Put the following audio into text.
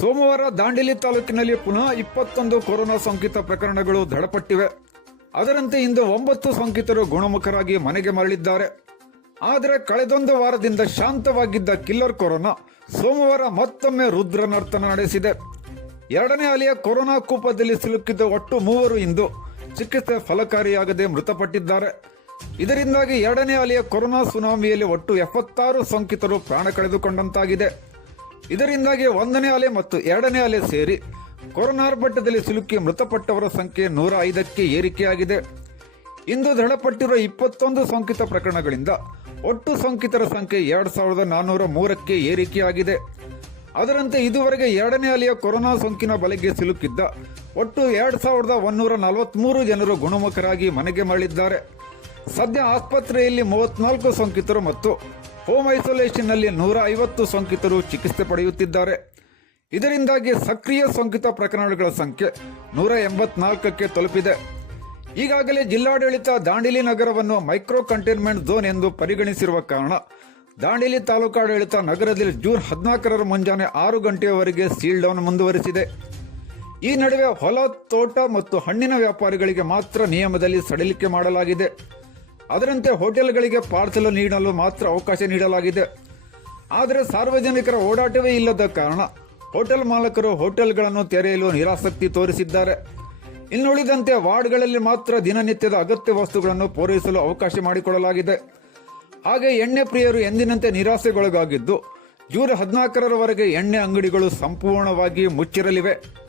ಸೋಮವಾರ ದಾಂಡೇಲಿ ತಾಲೂಕಿನಲ್ಲಿ ಪುನಃ ಇಪ್ಪತ್ತೊಂದು ಕೊರೋನಾ ಸೋಂಕಿತ ಪ್ರಕರಣಗಳು ದೃಢಪಟ್ಟಿವೆ. ಅದರಂತೆ ಇಂದು ಒಂಬತ್ತು ಸೋಂಕಿತರು ಗುಣಮುಖರಾಗಿ ಮನೆಗೆ ಮರಳಿದ್ದಾರೆ. ಆದರೆ ಕಳೆದೊಂದು ವಾರದಿಂದ ಶಾಂತವಾಗಿದ್ದ ಕಿಲ್ಲರ್ ಕೊರೋನಾ ಸೋಮವಾರ ಮತ್ತೊಮ್ಮೆ ರುದ್ರನರ್ತನ ನಡೆಸಿದೆ. ಎರಡನೇ ಅಲೆಯ ಕೊರೋನಾ ಕೂಪದಲ್ಲಿ ಸಿಲುಕಿದ್ದ ಒಟ್ಟು ಮೂವರು ಇಂದು ಚಿಕಿತ್ಸೆ ಫಲಕಾರಿಯಾಗದೆ ಮೃತಪಟ್ಟಿದ್ದಾರೆ. ಇದರಿಂದಾಗಿ ಎರಡನೇ ಅಲೆಯ ಕೊರೋನಾ ಸುನಾಮಿಯಲ್ಲಿ ಒಟ್ಟು ಎಪ್ಪತ್ತಾರು ಸೋಂಕಿತರು ಪ್ರಾಣ ಕಳೆದುಕೊಂಡಂತಾಗಿದೆ. ಇದರಿಂದಾಗಿ ಒಂದನೇ ಅಲೆ ಮತ್ತು ಎರಡನೇ ಅಲೆ ಸೇರಿ ಕೊರೋನಾ ಬಟ್ಟದಲ್ಲಿ ಸಿಲುಕಿ ಮೃತಪಟ್ಟವರ ಸಂಖ್ಯೆ ನೂರ ಐದಕ್ಕೆ ಏರಿಕೆಯಾಗಿದೆ. ಇಂದು ದೃಢಪಟ್ಟಿರುವ ಇಪ್ಪತ್ತೊಂದು ಸೋಂಕಿತ ಪ್ರಕರಣಗಳಿಂದ ಒಟ್ಟು ಸೋಂಕಿತರ ಸಂಖ್ಯೆ ಎರಡ್ ಸಾವಿರದ ನಾನ್ನೂರ ಮೂರಕ್ಕೆ ಏರಿಕೆಯಾಗಿದೆ. ಅದರಂತೆ ಇದುವರೆಗೆ ಎರಡನೇ ಅಲೆಯ ಕೊರೋನಾ ಸೋಂಕಿನ ಬಲೆಗೆ ಸಿಲುಕಿದ್ದ ಒಟ್ಟು ಎರಡ್ ಸಾವಿರದ ಒನ್ನೂರ ನಲವತ್ಮೂರು ಜನರು ಗುಣಮುಖರಾಗಿ ಮನೆಗೆ ಮರಳಿದ್ದಾರೆ. ಸದ್ಯ ಆಸ್ಪತ್ರೆಯಲ್ಲಿ ಮೂವತ್ನಾಲ್ಕು ಸೋಂಕಿತರು ಮತ್ತು ಹೋಮ್ ಐಸೋಲೇಷನ್ನಲ್ಲಿ ನೂರ ಐವತ್ತು ಸೋಂಕಿತರು ಚಿಕಿತ್ಸೆ ಪಡೆಯುತ್ತಿದ್ದಾರೆ. ಇದರಿಂದಾಗಿ ಸಕ್ರಿಯ ಸೋಂಕಿತ ಪ್ರಕರಣಗಳ ಸಂಖ್ಯೆ ನೂರ ಎಂಬತ್ನಾಲ್ಕಕ್ಕೆ ತಲುಪಿದೆ. ಈಗಾಗಲೇ ಜಿಲ್ಲಾಡಳಿತ ದಾಂಡಿಲಿ ನಗರವನ್ನು ಮೈಕ್ರೋ ಕಂಟೈನ್ಮೆಂಟ್ ಝೋನ್ ಎಂದು ಪರಿಗಣಿಸಿರುವ ಕಾರಣ ದಾಂಡಿಲಿ ತಾಲೂಕಾಡಳಿತ ನಗರದಲ್ಲಿ ಜೂನ್ ಹದಿನಾಲ್ಕರ ಮುಂಜಾನೆ ಆರು ಗಂಟೆಯವರೆಗೆ ಸೀಲ್ ಡೌನ್ ಮುಂದುವರಿಸಿದೆ. ಈ ನಡುವೆ ಹೊಲ, ತೋಟ ಮತ್ತು ಹಣ್ಣಿನ ವ್ಯಾಪಾರಿಗಳಿಗೆ ಮಾತ್ರ ನಿಯಮದಲ್ಲಿ ಸಡಿಲಿಕೆ ಮಾಡಲಾಗಿದೆ. ಅದರಂತೆ ಹೋಟೆಲ್ಗಳಿಗೆ ಪಾರ್ಸೆಲ್ ನೀಡಲು ಮಾತ್ರ ಅವಕಾಶ ನೀಡಲಾಗಿದೆ. ಆದರೆ ಸಾರ್ವಜನಿಕರ ಓಡಾಟವೇ ಇಲ್ಲದ ಕಾರಣ ಹೋಟೆಲ್ ಮಾಲಕರು ಹೋಟೆಲ್ಗಳನ್ನು ತೆರೆಯಲು ನಿರಾಸಕ್ತಿ ತೋರಿಸಿದ್ದಾರೆ. ಇನ್ನುಳಿದಂತೆ ವಾರ್ಡ್ಗಳಲ್ಲಿ ಮಾತ್ರ ದಿನನಿತ್ಯದ ಅಗತ್ಯ ವಸ್ತುಗಳನ್ನು ಪೂರೈಸಲು ಅವಕಾಶ ಮಾಡಿಕೊಡಲಾಗಿದೆ. ಹಾಗೆ ಎಣ್ಣೆ ಪ್ರಿಯರು ಎಂದಿನಂತೆ ನಿರಾಸೆಗೊಳಗಾಗಿದ್ದು, ಜೂನ್ ಹದಿನಾಲ್ಕರವರೆಗೆ ಎಣ್ಣೆ ಅಂಗಡಿಗಳು ಸಂಪೂರ್ಣವಾಗಿ ಮುಚ್ಚಿರಲಿವೆ.